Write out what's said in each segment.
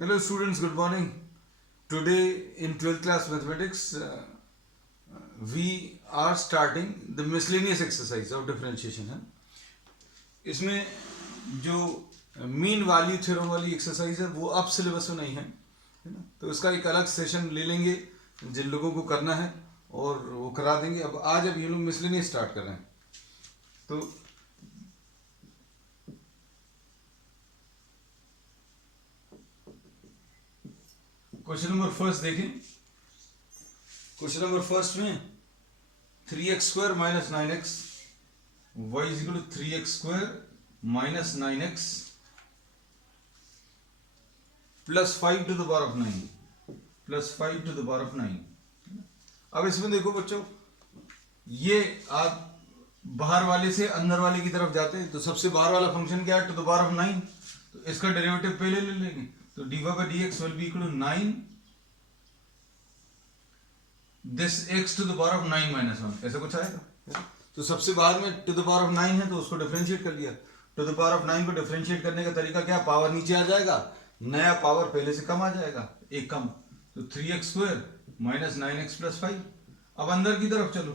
Hello students, good morning. Today in 12th class mathematics we are starting the miscellaneous exercise of differentiation है. इसमें जो mean value theorem वाली exercise है वो अब सिलेबस में नहीं है ना, तो इसका एक अलग सेशन ले लेंगे जिन लोगों को करना है और वो करा देंगे. अब आज अब ये लोग मिसलेनियस स्टार्ट कर रहे हैं. तो क्वेश्चन नंबर फर्स्ट देखें. क्वेश्चन नंबर फर्स्ट में 3x² - 9x y = 3x² - 9x + 5 to the power of 9 + 5 to the power of 9. अब इसमें देखो बच्चों, ये आप बाहर वाले से अंदर वाले की तरफ जाते हैं तो सबसे बाहर वाला फंक्शन क्या है? To the power of 9. तो इसका डेरिवेटिव पहले ले लेंगे. तो dy/dx will be equal to 9 this x to the power of 9 - 1 ऐसा कुछ आएगा. तो सबसे बाहर में टू द पावर ऑफ 9 है तो उसको डिफरेंशिएट कर लिया. टू द पावर ऑफ 9 को डिफरेंशिएट करने का तरीका क्या? पावर नीचे आ जाएगा, नया पावर पहले से कम आ जाएगा, एक कम. तो 3x² - 9x + 5. अब अंदर की तरफ चलो.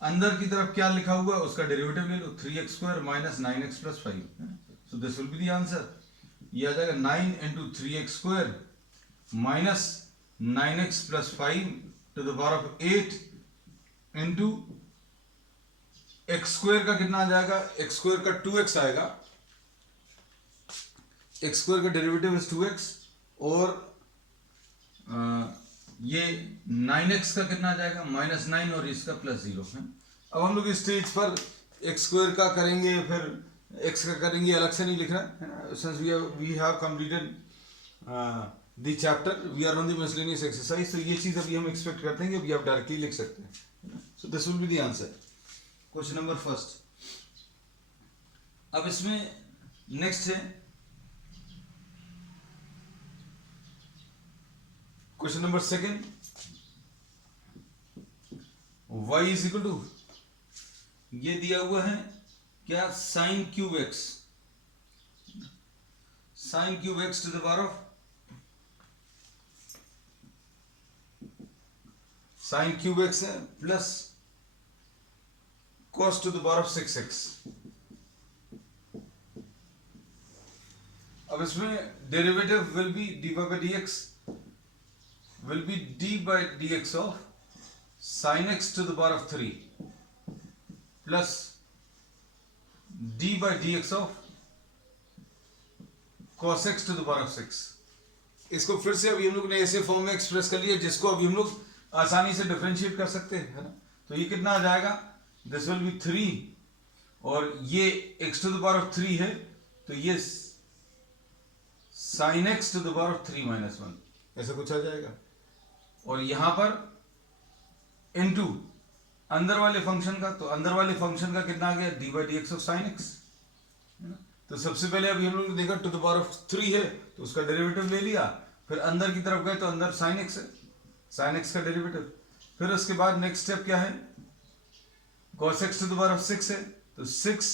अंदर की तरफ क्या लिखा हुआ है उसका डेरिवेटिव ले लो. 3x² - 9x + 5. So this will be the answer. ये आ जाएगा 9 × 3x² - 9x + 5 to the power of 8 into x² का कितना आ जाएगा? x² का 2x आएगा. x² का डेरिवेटिव इज 2x और ये 9x का कितना आ जाएगा? -9 और इसका +0 है. अब हम लोग इस स्टेज पर x² का करेंगे, फिर x का करेंगे, अलग से नहीं लिख रहा है ना. Since we have completed the chapter, we are on the miscellaneous exercise. तो ये चीज अभी हम एक्सपेक्ट करते हैं कि अभी आप डायरेक्टली लिख सकते हैं. सो this will be the answer. Question number first. अब इसमें नेक्स्ट है क्वेश्चन नंबर सेकंड. y = ये दिया हुआ है क्या? sin³ x. sin³ x to the power of sin³ x है plus cos to the power of 6x. अब इसमें derivative will be dy/dx will be d/dx of sin x to the power of 3 plus d/dx of cos x to the power of 6. इसको फिर से अभी हम लोग ने ऐसे फॉर्म में एक्सप्रेस कर लिया जिसको अभी हम लोग आसानी से डिफरेंशिएट कर सकते हैं, है ना. तो ये कितना आ जाएगा? दिस विल बी 3 और ये x to the power of 3 है तो ये sin x to the power of 3 - 1 ऐसा कुछ आ जाएगा. और यहां पर इनटू अंदर वाले फंक्शन का, तो अंदर वाले फंक्शन का कितना आ गया? d/dx of sin x. तो सबसे पहले अभी हम लोग ने देखा टू द पावर ऑफ 3 है तो उसका डेरिवेटिव ले लिया. फिर अंदर की तरफ गए तो अंदर sin x है, sin x का डेरिवेटिव. फिर उसके बाद नेक्स्ट स्टेप क्या है? cos x to the power of 6 है तो 6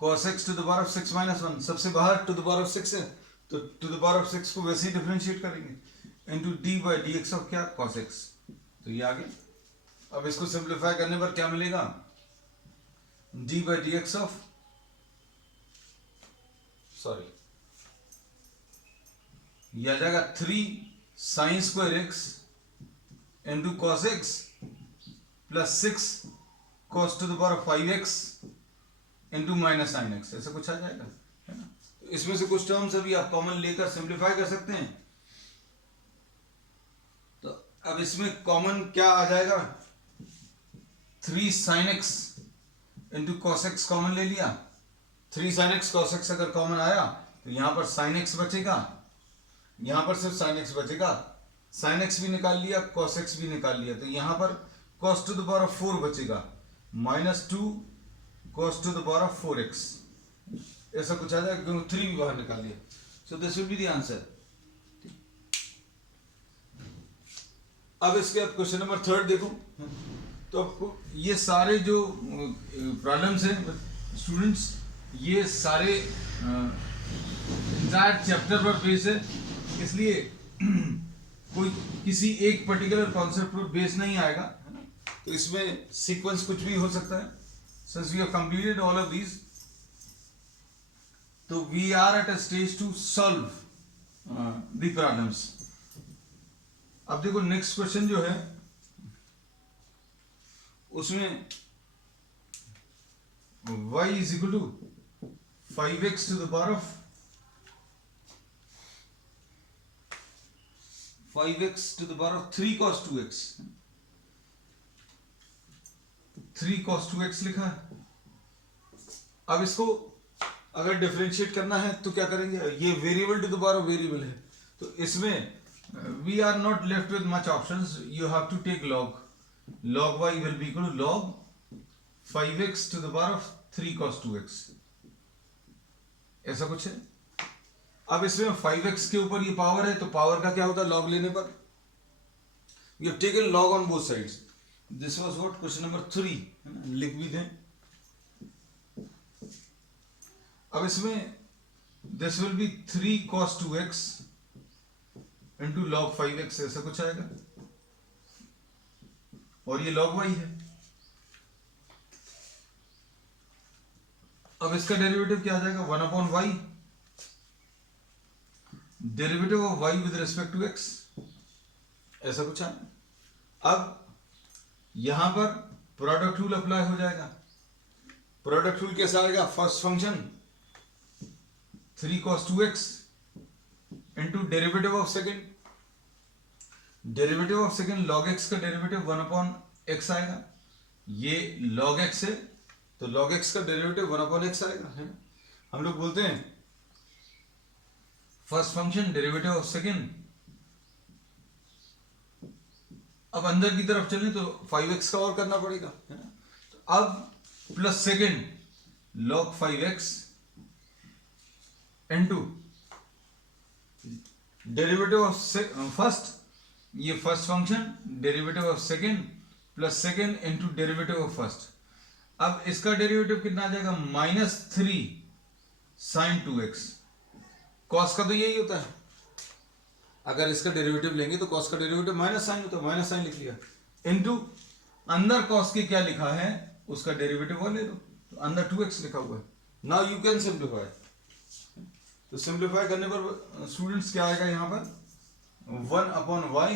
cos x to the power of 6 - 1. सबसे बाहर टू द पावर ऑफ 6 है तो टू द पावर ऑफ 6 को वैसे ही डिफरेंशिएट करेंगे इनटू d/dx ऑफ क्या? cos x. तो ये आ गया. अब इसको सिंप्लीफाई करने पर क्या मिलेगा? d/dx ऑफ ये आ जाएगा 3 sin² x into cos x plus 6 cos to the power of 5x into -9x ऐसा कुछ आ जाएगा, है ना. तो इसमें से कुछ टर्म्स अभी आप कॉमन लेकर सिंप्लीफाई कर सकते हैं. तो अब इसमें कॉमन क्या आ जाएगा? 3 sin x into cos x common ले लिया. 3 sin x cos x अगर कॉमन आया तो यहां पर sin x बचेगा, यहां पर सिर्फ sin x बचेगा. sin x भी निकाल लिया, cos x भी निकाल लिया, तो यहां पर cos to the power of 4 बचेगा, -2 cos to the power of 4x ऐसा कुछ आ जाएगा क्योंकि 3 भी बाहर निकाल लिया. सो this will be the answer. अब इसके बाद क्वेश्चन नंबर 3 देखो. तो आपको ये सारे जो प्रॉब्लम्स हैं स्टूडेंट्स, ये सारे इंटायर चैप्टर पर बेस है, इसलिए कोई किसी एक पर्टिकुलर कॉन्सेप्ट पर बेस नहीं आएगा, है ना। तो इसमें सीक्वेंस कुछ भी हो सकता है। Since we have completed all of these, तो we are at a stage to solve the problems. अब देखो नेक्स्ट क्वेश्चन जो है उसमें y is equal to 5x to the power of 5x to the power of 3 cos 2x, 3 cos 2x लिखा है। अब इसको अगर डिफरेंशिएट करना है तो क्या करेंगे, ये variable to the power of variable है, तो इसमें we are not left with much options, you have to take log y will be equal to log 5x to the power of 3 cos 2x, ऐसा कुछ है। अब इसमें 5x के ऊपर ये पावर है, तो पावर का क्या होता है log लेने पर, we have taken log on both sides, this was what question number 3, है ना, लिख भी दें। अब इसमें this will be 3 cos 2x into log 5x, ऐसा कुछ आएगा, और ये log y है। अब इसका डेरिवेटिव क्या आ जाएगा, 1/y, derivative of y with respect to x, ऐसा कुछ है। अब यहां पर प्रोडक्ट रूल अप्लाई हो जाएगा। प्रोडक्ट रूल कैसा आएगा, first function 3 cos 2x into derivative of second, derivative of second log x का डेरिवेटिव 1/x आएगा, ये log x है तो log x का डेरिवेटिव 1/x आएगा, है। हम लोग बोलते हैं first function derivative of second. अब अंदर की तरफ चलें तो 5x का और करना पड़ेगा, है ना। तो अब plus second log 5x into derivative of first, ये first function derivative of second plus second into derivative of first. अब इसका डेरिवेटिव कितना आ जाएगा, -3 sin 2x। कॉस का तो यही होता है, अगर इसका डेरिवेटिव लेंगे तो कॉस का डेरिवेटिव माइनस साइन होता है, माइनस साइन लिख लिया, इनटू अंदर कॉस के क्या लिखा है उसका डेरिवेटिव वो ले लो, तो अंदर 2x लिखा हुआ है। नाउ यू कैन सिंप्लीफाई, तो सिंप्लीफाई करने पर स्टूडेंट्स क्या आएगा, यहां पर 1/y,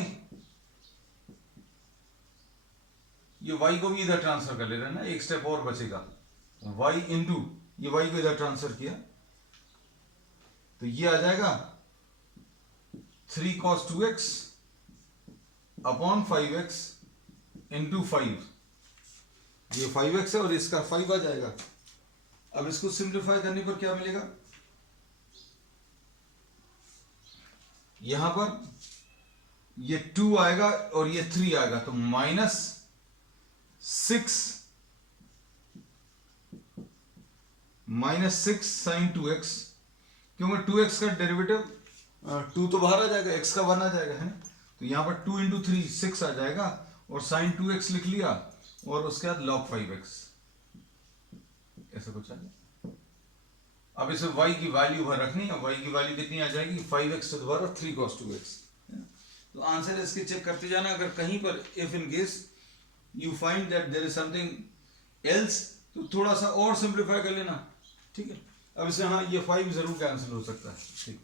ये y को भी इधर ट्रांसफर कर ले रहे हैं ना, एक स्टेप और बचेगा, y इंटू ये y को इधर ट्रांसफर किया तो ये आ जाएगा 3 cos 2x upon 5x into 5, ये 5x है और इसका 5 आ जाएगा। अब इसको सिंप्लीफाई करने पर क्या मिलेगा, यहां पर ये 2 आएगा और ये 3 आएगा, तो -6 sin 2x, क्योंकि 2x का डेरिवेटिव 2 तो बाहर आ जाएगा, x का 1 आ जाएगा, है ना। तो यहां पर 2 × 3 6 आ जाएगा और sin 2x लिख लिया और उसके बाद log 5x, ऐसा कुछ आ जाएगा। अब इसे y की वैल्यू भर रखनी है, y की वैल्यू कितनी आ जाएगी, 5x to the power of 3 cos 2x। तो आंसर इसके चेक करते जाना, अगर कहीं पर if in case you find that there is something else तो थोड़ा सा और सिंप्लीफाई कर लेना, ठीक है। अब इसे हाँ ये 5 जरूर कैंसिल हो सकता है, ठीक।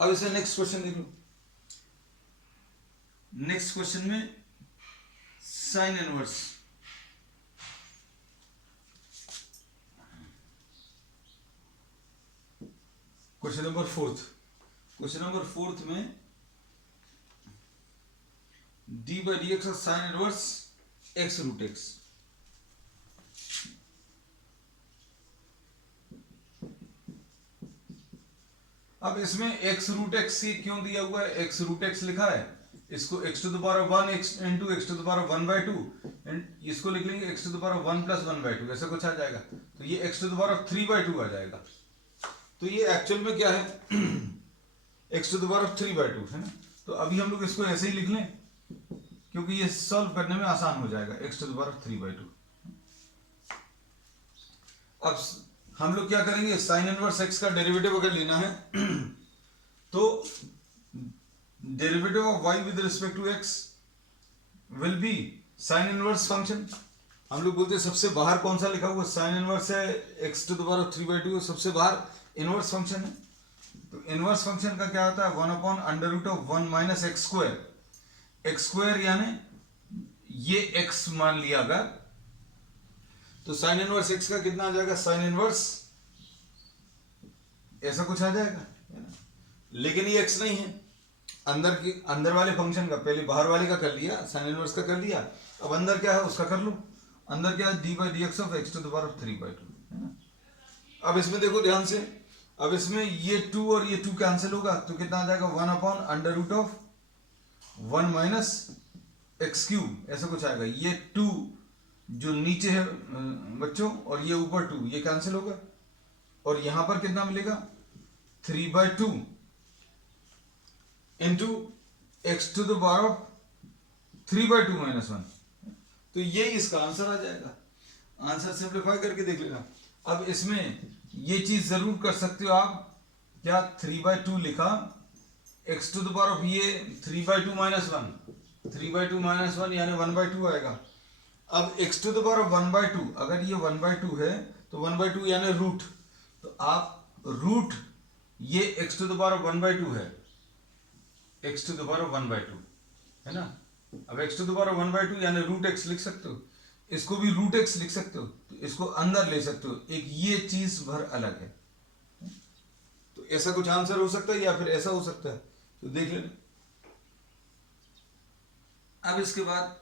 अब इसे नेक्स्ट क्वेश्चन देख लो। नेक्स्ट क्वेश्चन में sine inverse, question number 4, question number 4 में d/dx of sin inverse x root x। अब इसमें x रूट x क्यों दिया हुआ है, x रूट x लिखा है, इसको x to the power of 1 x into x to the power of 1/2 and इसको लिख लेंगे x to the power of 1 plus 1/2, ऐसा कुछ आ जाएगा, तो ये x to the power of 3/2 आ जाएगा। तो ये एक्चुअल में क्या है x to the power of 3/2, है ना। तो अभी हम लोग इसको ऐसे ही लिख लें क्योंकि ये सॉल्व करने में आसान हो जाएगा, x to the power of 3/2। अब हम लोग क्या करेंगे, साइन इनवर्स एक्स का डेरिवेटिव अगर लेना है तो derivative of Y with respect to X will be sine inverse function. हम लोग बोलते हैं सबसे बाहर कौन सा लिखा हुआ, साइन इनवर्स है, एक्स टू द पावर 3/2 सबसे बाहर इनवर्स फंक्शन है। तो इनवर्स फंक्शन का क्या होता है, 1/√1 minus x square. X square यानी ये एक्स मान लिया अगर, तो साइन इनवर्स एक्स का कितना आ जाएगा, साइन इनवर्स ऐसा कुछ आ जाएगा, है ना? लेकिन ये एक्स नहीं है, अंदर वाले फंक्शन का, पहले बाहर वाले का कर लिया, साइन इनवर्स का कर लिया, अब अंदर क्या है उसका कर लो। अंदर क्या है, d/dx of x to the power 3/2, है ना? अब इसमें देखो ध्यान से, अब इसमें ये 2 और ये 2 कैंसिल होगा, तो कितना आ जाएगा, 1/√1 माइनस एक्स क्यूब, ऐसा कुछ आएगा। ये 2 जो नीचे है बच्चों, और ये ऊपर 2, ये कैंसिल होगा, और यहां पर कितना मिलेगा, 3/2 into X to the power of 3/2 minus 1। तो ये इसका आंसर आ जाएगा। आंसर सिंप्लीफाई करके देख लेना। अब इसमें ये चीज जरूर कर सकते हो आप, क्या 3/2 लिखा, X to the power of ये 3/2 माइनस 1, 3/2 माइनस 1 यानी 1/2 आएगा। अब x to the power of 1/2, अगर ये 1/2 है तो 1/2 यानी रूट, तो आप रूट ये x to the power of 1/2 है, x to the power of 1/2 है ना। अब x to the power of 1/2 यानी रूट x लिख सकते हो, इसको भी रूट x लिख सकते हो, तो इसको अंदर ले सकते हो, एक ये चीज भर अलग है। तो ऐसा कुछ आंसर हो सकता है या फिर ऐसा हो सकता है, तो देख लेना। अब इसके बाद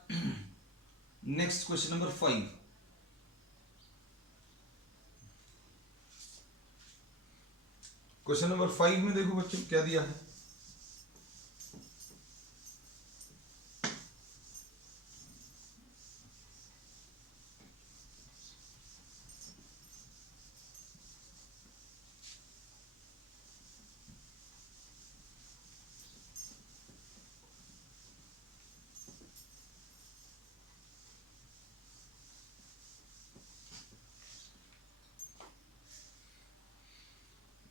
next question number 5। Question number 5 में देखो बच्चों क्या दिया है।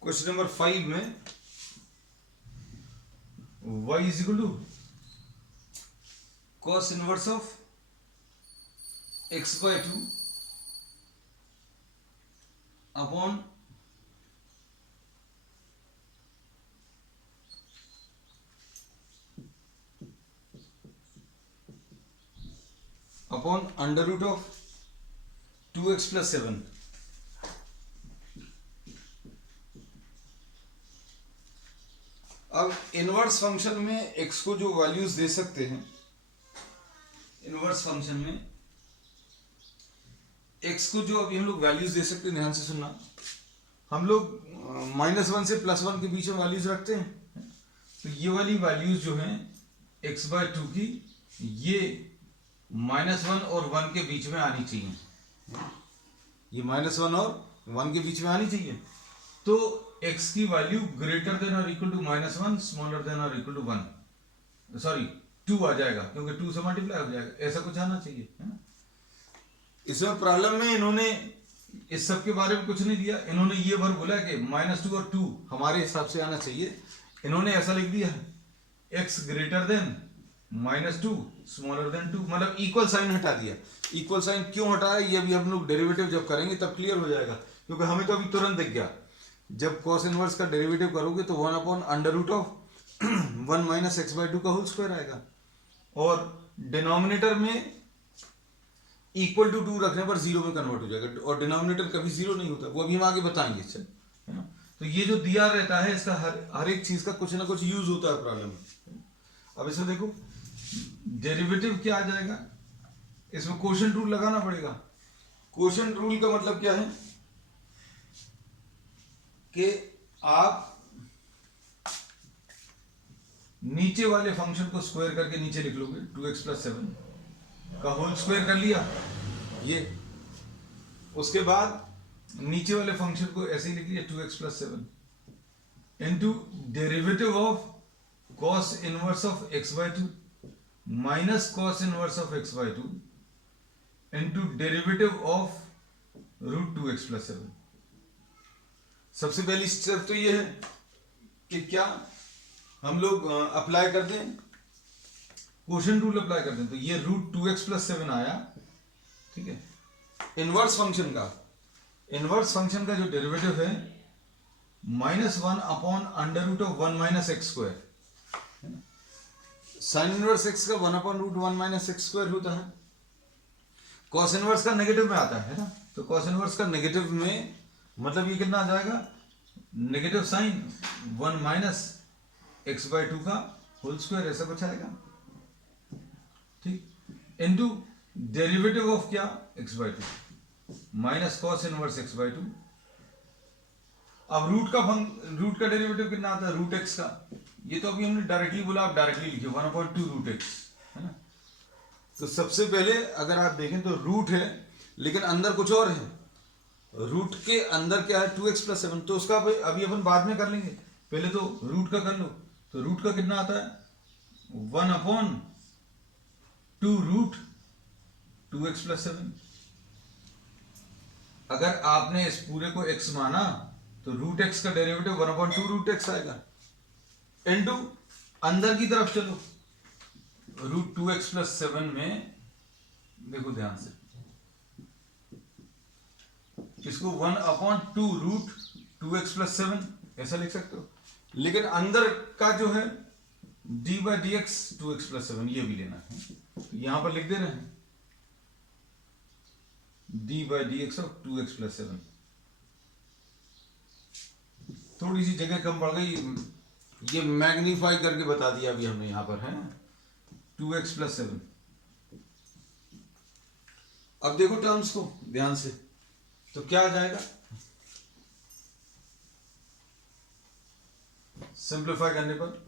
क्वेश्चन नंबर 5 में y is equal to cos inverse of x/2 upon under root of 2x + 7। अब इनवर्स फंक्शन में x को जो वैल्यूज दे सकते हैं, इनवर्स फंक्शन में x को जो अभी हम लोग वैल्यूज दे सकते हैं, ध्यान से सुनना। हम लोग -1 से +1 के बीच में वैल्यूज रखते हैं, तो ये वाली वैल्यूज जो हैं x/2 की, ये -1 और 1 के बीच में आनी चाहिए, ये -1 और 1 के बीच में आनी चाहिए। तो x की वैल्यू ग्रेटर देन और इक्वल टू -1, स्मॉलर देन और इक्वल टू 1, सॉरी 2 आ जाएगा, क्योंकि 2 से मल्टीप्लाई हो जाएगा, ऐसा कुछ आना चाहिए, है ना। इसमें प्रॉब्लम में इन्होंने इस सब के बारे में कुछ नहीं दिया, इन्होंने ये भर बोला कि -2 और 2 हमारे हिसाब से आना चाहिए। इन्होंने ऐसा लिख दिया है, x greater than -2 smaller than 2, मतलब इक्वल साइन हटा दिया। इक्वल साइन क्यों हटाया, ये भी हम लोग डेरिवेटिव जब करेंगे तब क्लियर हो जाएगा, क्योंकि हमें तो अभी तुरंत दिख गया। जब cos इनवर्स का डेरिवेटिव करोगे तो 1/√1 माइनस x/2 का होल स्क्वायर आएगा, और डिनोमिनेटर में इक्वल टू 2 रखने पर 0 में कन्वर्ट हो जाएगा, और डिनोमिनेटर कभी 0 नहीं होता, वो अभी हम आगे बताएंगे इससे, है ना। तो ये जो दिया रहता है, इसका हर एक चीज का कुछ ना कुछ यूज होता है प्रॉब्लम में। अब इसमें देखो डेरिवेटिव क्या आ जाएगा, इसमें क्वोशंट रूल लगाना पड़ेगा। क्वोशंट रूल का मतलब क्या है कि आप नीचे वाले फंक्शन को स्क्वायर करके नीचे लिख लोगे, 2x + 7 का होल स्क्वायर कर लिया ये, उसके बाद नीचे वाले फंक्शन को ऐसे ही लिख लिया 2x + 7 into derivative of cos inverse of x/2 minus cos inverse of x/2 into derivative of √2x + 7। सबसे पहली स्टेप तो ये है कि क्या हम लोग अप्लाई कर दें, क्वोशिएंट रूल अप्लाई कर दें। तो ये √2x+7 आया, ठीक है। इनवर्स फंक्शन का जो डेरिवेटिव है -1/√1 - x², साइन इनवर्स x का 1/√1 - x² होता है। कॉस इनवर्स का नेगेटिव में आता है ना, तो कॉस इनवर्स का नेगेटिव में मतलब ये कितना आ जाएगा, नेगेटिव साइन 1 - x/2 का होल स्क्वायर, ऐसा कुछ आएगा, ठीक, इनटू डेरिवेटिव ऑफ क्या, x/2 minus cos inverse x/2। अब रूट का डेरिवेटिव कितना आता है, √x का, ये तो अभी हमने डायरेक्टली बोला, आप डायरेक्टली लिखिए 1/2 √x, है ना। तो सबसे पहले अगर आप देखें तो रूट है, लेकिन अंदर कुछ और है। रूट के अंदर क्या है, 2x+7, तो उसका अभी अपन बाद में कर लेंगे, पहले तो रूट का कर लो। तो रूट का कितना आता है, 1/2√2x+7। अगर आपने इस पूरे को x माना तो √x का डेरिवेटिव 1/2√x आएगा, इनटू अंदर की तरफ चलो, √2x+7 में देखो ध्यान से, इसको 1/2√2x+7 ऐसा लिख सकते हो, लेकिन अंदर का जो है d/dx 2x+7 ये भी लेना है, यहां पर लिख दे रहे हैं d/dx ऑफ 2x+7। थोड़ी सी जगह कम पड़ गई, ये मैग्नीफाई करके बता दिया अभी हमने, यहां पर है 2x+7। अब देखो टर्म्स को ध्यान से, तो क्या आ जाएगा, सिंप्लीफाई करने पर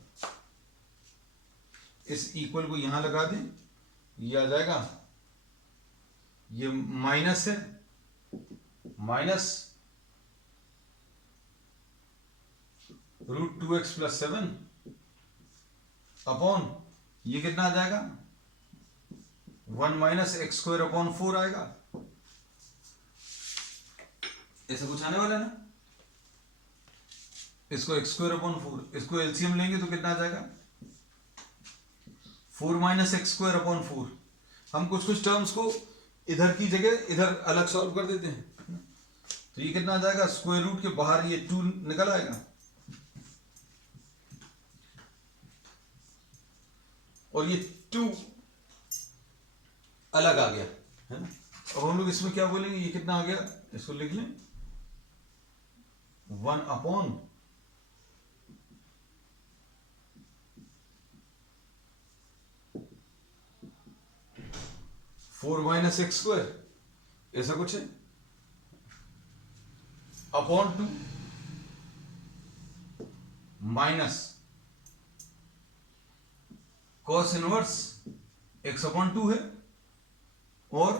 इस इक्वल को यहां लगा दें, ये आ जाएगा, ये माइनस है, माइनस √2x+7 अपॉन ये कितना आ जाएगा, 1 - x²/4 आएगा, ऐसा कुछ आने वाला है ना। इसको x²/4, इसको एलसीएम लेंगे तो कितना आ जाएगा, 4 - x²/4। हम कुछ टर्म्स को इधर की जगह इधर अलग सॉल्व कर देते हैं, तो ये कितना आ जाएगा, स्क्वायर रूट के बाहर ये 2 निकल आएगा, और ये 2 अलग आ गया, है ना। अब हम लोग इसमें क्या बोलेंगे, ये कितना आ गया, इसको लिख लें 1/4 - x², ऐसा कुछ है, upon 2 minus cos inverse x/2 है, और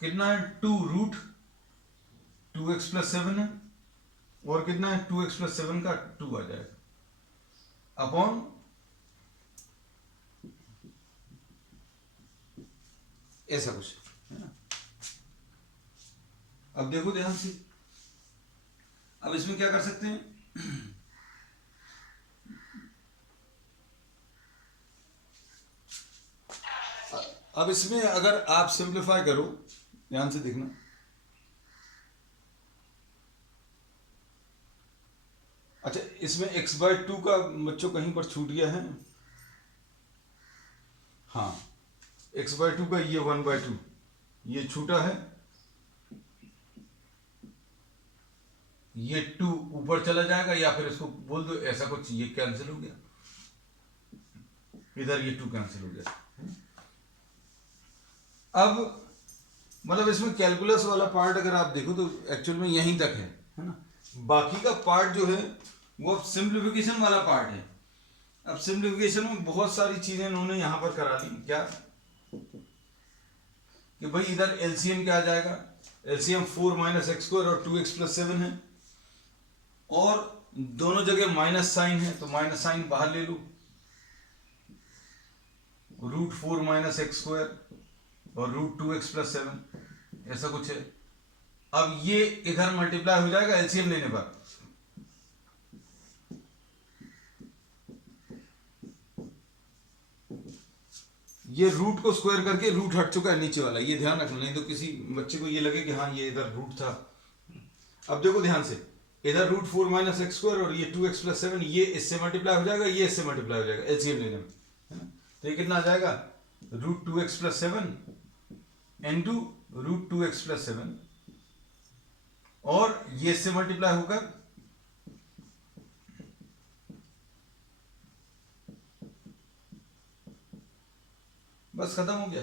कितना है, 2√2x+7 है, और कितना है, 2x+7 का 2 आ जाएगा, अपॉन ऐसा कुछ, है ना। अब देखो ध्यान से, अब इसमें क्या कर सकते हैं, अब इसमें अगर आप सिंप्लीफाई करो, ध्यान से देखना, अच्छा इसमें x/2 का बच्चों कहीं पर छूट गया है, हाँ x/2 का ये 1/2 ये छूटा है, ये 2 ऊपर चला जाएगा, या फिर इसको बोल दो ऐसा कुछ, ये कैंसिल हो गया, इधर ये 2 कैंसिल हो गया। अब मतलब इसमें कैलकुलस वाला पार्ट अगर आप देखो तो एक्चुअल में यहीं तक है ना, बाकी का पार्ट जो है वो अब सिंप्लीफिकेशन वाला पार्ट है। अब सिंप्लीफिकेशन में बहुत सारी चीजें उन्होंने यहां पर करा ली, क्या कि भाई इधर एलसीएम क्या आ जाएगा, एलसीएम 4 - x² और 2x+7 है, और दोनों जगह माइनस साइन है, तो माइनस साइन बाहर ले लो, √4 - x² और √2x+7 ऐसा कुछ है, अब ये इधर मल्टीप्लाई हो जाएगा एलसीएम लेने पर, ये रूट को स्क्वायर करके रूट हट चुका है नीचे वाला, ये ध्यान रखना, नहीं तो किसी बच्चे को ये लगे कि हाँ ये इधर रूट था। अब देखो ध्यान से, इधर रूट 4 माइनस एक्स स्क्वायर और ये 2x प्लस 7, ये इससे मल्टीप्लाई हो जाएगा, ये इससे मल्टीप्लाई हो जाएगा एलसीएम लेने में, है ना। तो ये कितना आ जाएगा, root 2x plus 7 into root 2x plus 7, और ये इससे मल्टीप्लाई होकर बस खत्म हो गया।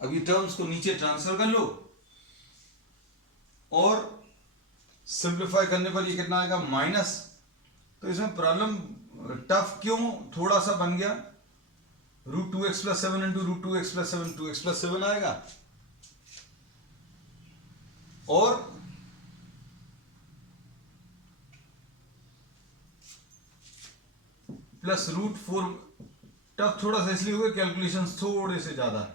अब ये टर्म्स को नीचे ट्रांसफर कर लो और सिंप्लीफाई करने पर ये कितना आएगा, माइनस। तो इसमें प्रॉब्लम टफ क्यों थोड़ा सा बन गया, root 2x plus 7 into root 2x plus 7, 2x plus 7 आएगा, और प्लस रूट 4, टफ थोड़ा सा इसलिए हुए कैलकुलेशंस थोड़े से ज्यादा है,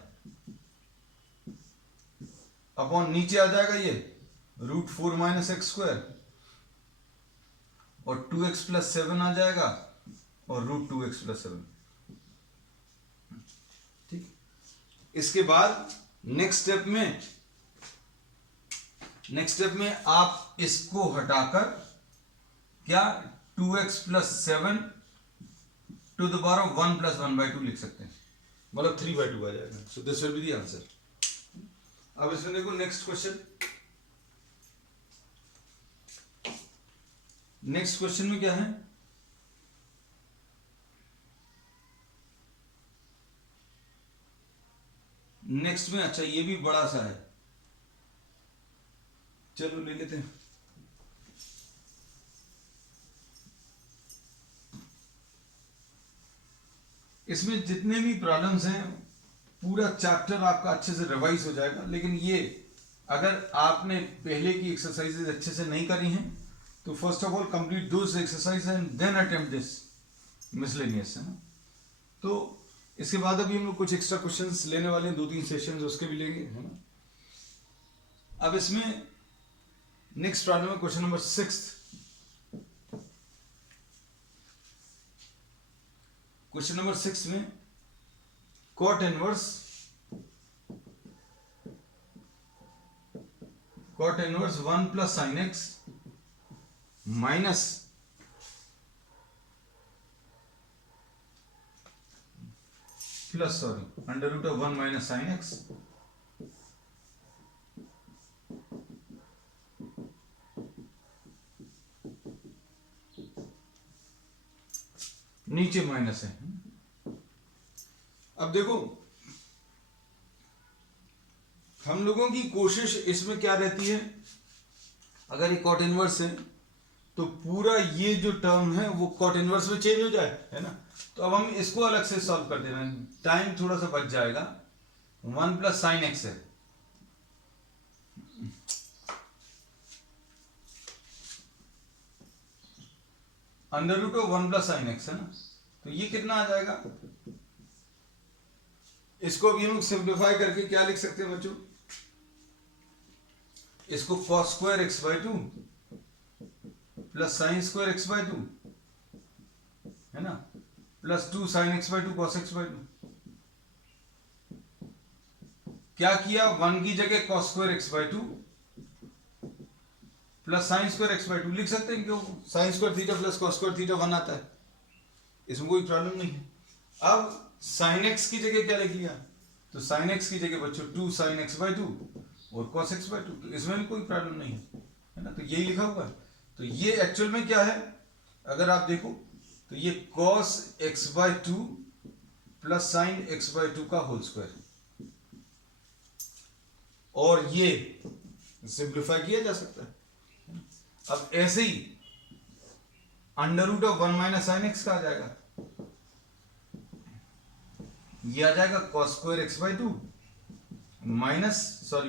अपॉन नीचे आ जाएगा ये रूट 4 माइनस एक्स स्क्वायर और 2x प्लस 7 आ जाएगा और रूट 2x प्लस 7, ठीक। इसके बाद नेक्स्ट स्टेप में आप इसको हटाकर क्या 2x plus 7 to the power of 1 plus 1/2 लिख सकते हैं, मतलब 3/2 आ जाएगा। So this will be the answer. अब इसमें देखो नेक्स्ट क्वेश्चन में क्या है, नेक्स्ट में, अच्छा ये भी बड़ा सा है, चलो ले लेते हैं। इसमें जितने भी प्रॉब्लम्स हैं पूरा चैप्टर आपका अच्छे से रिवाइज हो जाएगा, लेकिन ये अगर आपने पहले की एक्सरसाइजेज अच्छे से नहीं करी हैं तो first of all complete those exercise and then attempt this miscellaneous, है ना। तो इसके बाद अभी हम लोग कुछ एक्स्ट्रा क्वेश्चंस लेने वाले हैं, 2-3 सेशंस उसके भी लेंगे, है ना। अब इसमें नेक्स्ट प्रॉब्लम है क्वेश्चन नंबर 6। क्वेश्चन नंबर 6 में cot inverse 1 plus sine X minus under root of 1 minus sine X नीचे माइनस है। अब देखो हम लोगों की कोशिश इसमें क्या रहती है, अगर ये कॉट इनवर्स है तो पूरा ये जो टर्म है वो कॉट इनवर्स में चेंज हो जाए, है ना। तो अब हम इसको अलग से सॉल्व कर देना, टाइम थोड़ा सा बच जाएगा। 1 प्लस साइन एक्स है, under root of 1 plus sine X, है ना। तो ये कितना आ जाएगा, इसको भी हम लोग सिंप्लीफाई करके क्या लिख सकते हैं बच्चों, इसको cos square x/2 plus sine square x/2, है ना, plus 2 sine x/2 cos x/2। क्या किया, 1 की जगह cos square x/2 plus sine square x/2 लिख सकते हैं, क्यों, sine square theta plus cos square theta 1 आता है, इसमें कोई प्रॉब्लम नहीं है। अब साइन x की जगह क्या लिख लिया, तो साइन x की जगह बच्चों 2 साइन x/2 और cos x/2, तो इसमें भी कोई प्रॉब्लम नहीं है ना। तो यही लिखा हुआ है। तो ये एक्चुअल में क्या है, अगर आप देखो तो ये cos x/2 plus sign x/2 का होल स्क्वायर, और ये सिंप्लीफाई किया जा सकता है। अब ऐसे ही under root of 1 minus sine x का आ जाएगा, ये आ जाएगा cos square x/2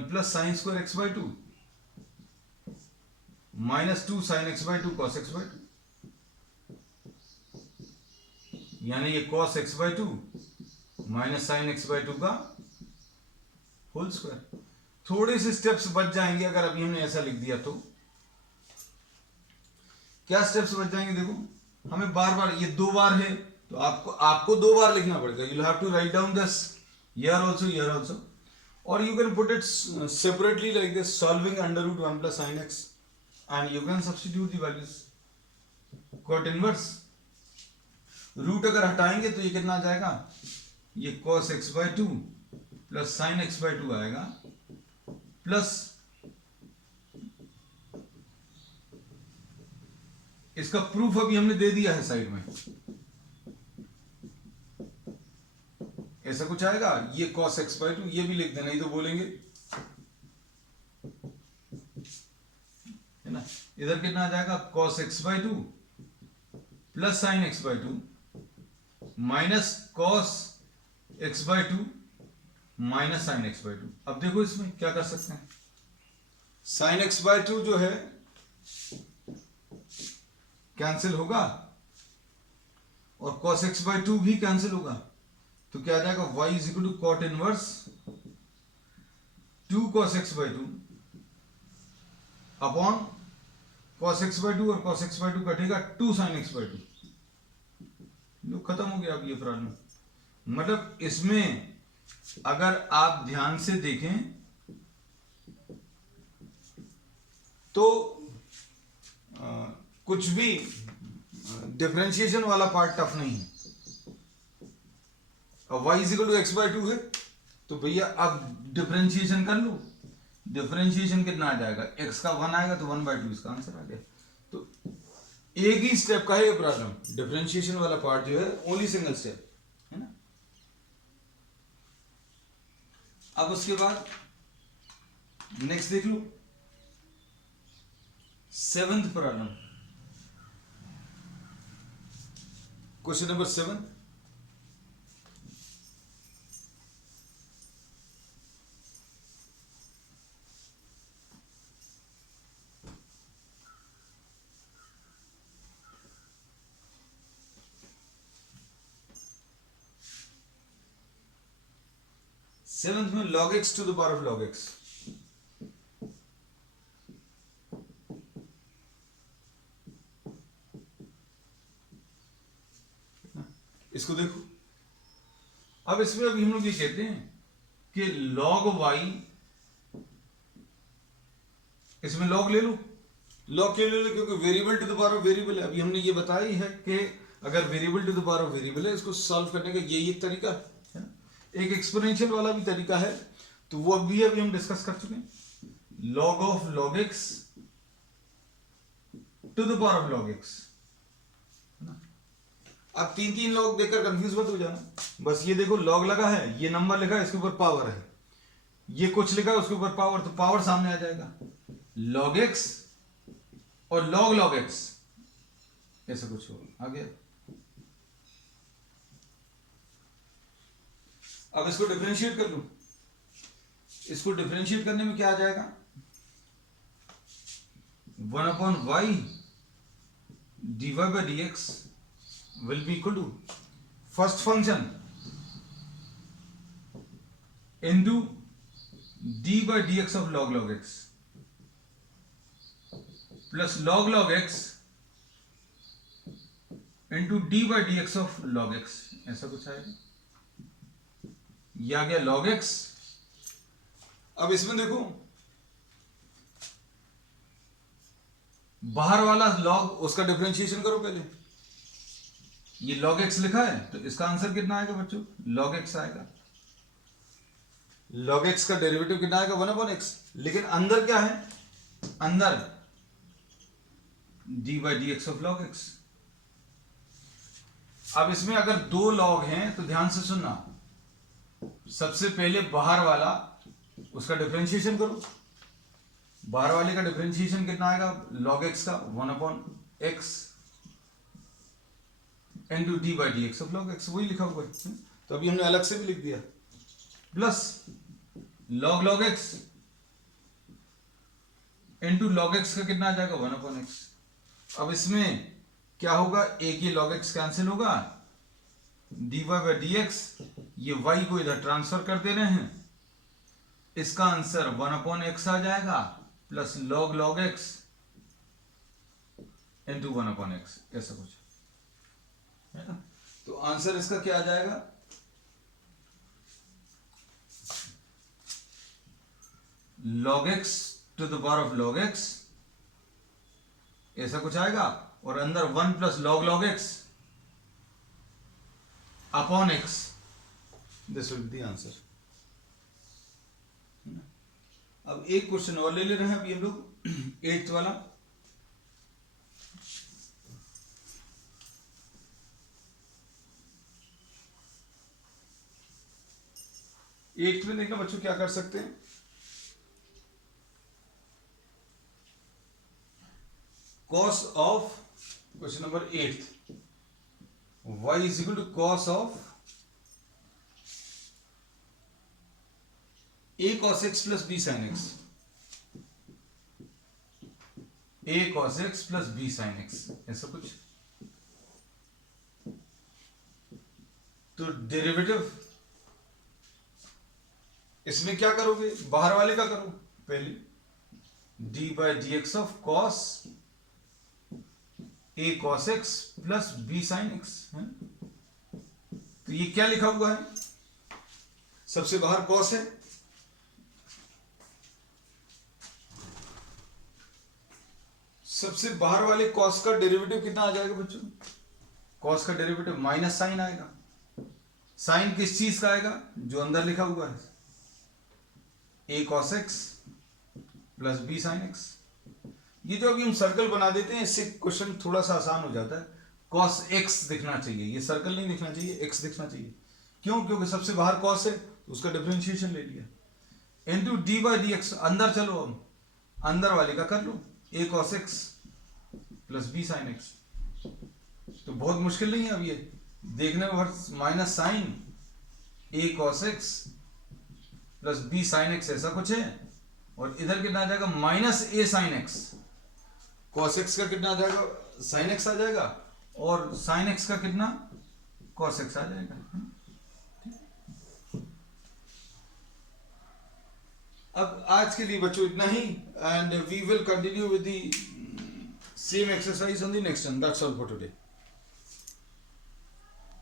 plus sine square x/2 minus 2 sine x/2 cos x/2, यानी ये cos x/2 minus sign x/2 का होल स्क्वायर। थोड़े से स्टेप्स बच जाएंगे अगर अभी हमने ऐसा लिख दिया तो। क्या स्टेप्स बच जाएंगे देखो, हमें बार बार ये 2 बार है तो आपको 2 बार लिखना पड़ेगा। You have to write down this here also और you can put it separately like this, solving under root 1 plus sine x and you can substitute the values. Cot inverse root अगर हटाएंगे तो ये कितना आ जाएगा, ये cos x by 2 plus sine x by 2 आएगा प्लस इसका प्रूफ अभी हमने दे दिया है साइड में, ऐसा कुछ आएगा। ये cos x बाई 2 ये भी लिख देना, नहीं तो बोलेंगे है ना। इधर कितना आ जाएगा cos x by 2 plus sine x by 2 minus cos x by 2 minus sine x by 2। अब देखो इसमें क्या कर सकते हैं, साइन x बाई 2 जो है कैंसिल होगा और cos x बाई 2 भी कैंसिल होगा, तो क्या आ जाएगा y is equal to cot inverse 2 cos x by 2 upon cos x by 2 और cos x बाई 2 कटेगा 2 sin x बाई 2। खत्म हो गया अब ये प्रॉब्लम। मतलब इसमें अगर आप ध्यान से देखें तो कुछ भी डिफरेंशिएशन वाला पार्ट टफ नहीं है। अब y is equal to X by 2 है तो भैया अब डिफरेंशिएशन कर लो। डिफरेंशिएशन कितना आ जाएगा, x का 1 आएगा तो 1 बाई 2 इसका आंसर आ गया। तो एक ही स्टेप का है ये प्रॉब्लम, डिफरेंशिएशन वाला पार्ट जो है ओनली सिंगल स्टेप है ना। अब उसके बाद नेक्स्ट देख लो 7th problem, question number 7। Seventh में log x to the power of log x। इसको देखो, अब इसमें अभी हम लोग ये कहते हैं कि log y, इसमें log ले लो, log क्यों ले लो, क्योंकि variable to the power of variable है। अभी हमने ये बताया ही है कि अगर variable to the power of variable है इसको सॉल्व करने का यही एक तरीका है। एक एक्सपोनेंशियल वाला भी तरीका है तो वो अभी हम डिस्कस कर चुके हैं, log of log x to the power of log x। अब 3 log देखकर कंफ्यूज मत हो जाना, बस ये देखो log लगा है, ये नंबर लिखा है, इसके ऊपर पावर है, ये कुछ लिखा है उसके ऊपर पावर, तो पावर सामने आ जाएगा log x और log x ऐसा कुछ होगा। आ गया। अब इसको डिफरेंशिएट कर लो, इसको डिफरेंशिएट करने में क्या आ जाएगा, 1 upon Y dy by dx will be equal to first function into d by dx of log x plus log x into d by dx of log x, ऐसा कुछ आएगा। ये आ गया log x। अब इसमें देखो बाहर वाला log, उसका डिफरेंशिएशन करो पहले। ये log x लिखा है तो इसका आंसर कितना आएगा बच्चों, log x आएगा। log x का डेरिवेटिव कितना आएगा, 1 अपॉन x। लेकिन अंदर क्या है, अंदर d by dx of log x। अब इसमें अगर 2 log हैं तो ध्यान से सुनना, सबसे पहले बाहर वाला उसका डिफरेंशिएशन करो। बाहर वाले का डिफरेंशिएशन कितना आएगा, log x का 1 upon x into D by D x of log x, वही लिखा हुआ है। तो अभी हमने अलग से भी लिख दिया, plus log x into log x का कितना आ जाएगा, 1 अपॉन x। अब इसमें क्या होगा, एक ही log x कैंसिल होगा, dy बाई डी एक्स, ये y को इधर ट्रांसफर कर दे रहे हैं इसका आंसर 1/x आ जाएगा plus log x into 1/x, ऐसा कुछ है ना। तो आंसर इसका क्या आ जाएगा, log x to the power of log x, ऐसा कुछ आएगा, और अंदर 1 plus log x upon x, this will be the answer. अब एक क्वेश्चन और ले रहे हैं अभी हम लोग, 8th वाला। एट्थ में देखना बच्चों क्या कर सकते हैं, cos of, question number 8, y is equal to cos of a cos x plus b sin x, a cos x plus b sin x, ऐसा कुछ। तो डेरिवेटिव इसमें क्या करोगे, बाहर वाले का करो पहले, d by D x of cos a cos x plus b sin x है। तो ये क्या लिखा हुआ है, सबसे बाहर cos है, सबसे बाहर वाले cos का डेरिवेटिव कितना आ जाएगा बच्चों, cos का डेरिवेटिव माइनस साइन आएगा। साइन किस चीज का आएगा, जो अंदर लिखा हुआ है, a cos x plus b sin x। ये जो अभी हम सर्कल बना देते हैं, इससे क्वेश्चन थोड़ा सा आसान हो जाता है। cos x दिखना चाहिए, ये सर्कल नहीं दिखना चाहिए, x दिखना चाहिए। क्यों, क्योंकि सबसे बाहर cos है तो उसका डिफरेंशिएशन ले लिया, into d by D x. अंदर चलो, हम अंदर वाले का कर लो, a cos x plus b sin x। तो बहुत मुश्किल नहीं है अब ये देखने में, minus sine a cos x plus b sin x ऐसा कुछ है, और इधर कितना आ जाएगा, minus a sin x। cos x का कितना आ जाएगा, sin x आ जाएगा, और sin x का कितना, cos x आ जाएगा। अब आज के लिए बच्चों इतना ही, and we will continue with the same exercise on the next one. That's all for today.